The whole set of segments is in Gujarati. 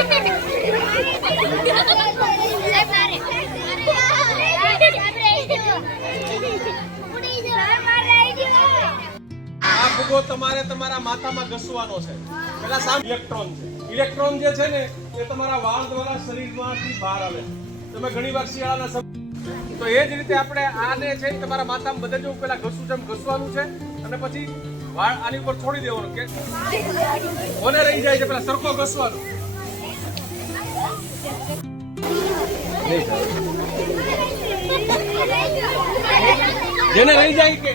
આ ફુગ્ગો તમારે તમારા માથામાં ઘસવાનો છે. પેલા સામે ઇલેક્ટ્રોન છે. ઇલેક્ટ્રોન જે છે ને એ તમારા વાળ દ્વારા શરીરમાંથી બહાર આવે. તમે ઘણીવાર શિયાળાના તો એ જ રીતે આપણે આને છે તમારા માથામાં બધે જો પેલા ઘસું જેમ ઘસવાનું છે અને પછી વાળ આની ઉપર છોડી દેવાનું કે ઓને રહી જાય છે પેલા સરખો ઘસવાનું. જેને રહી જાય કે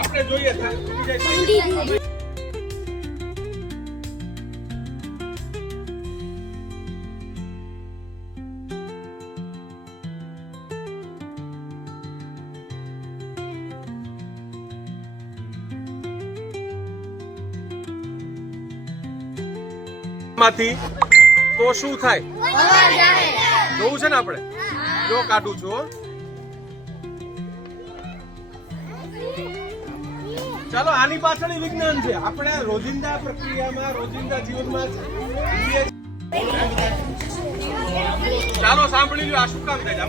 આપણે જોઈએ માંથી તો શું થાય જોવું છે ને આપણે જો કાઢું છું. ચાલો આની પાછળ વિજ્ઞાન છે. આપણે રોજિંદા પ્રક્રિયામાં રોજિંદા જીવનમાં ચાલો સાંભળી લો આ શું કામ થાય.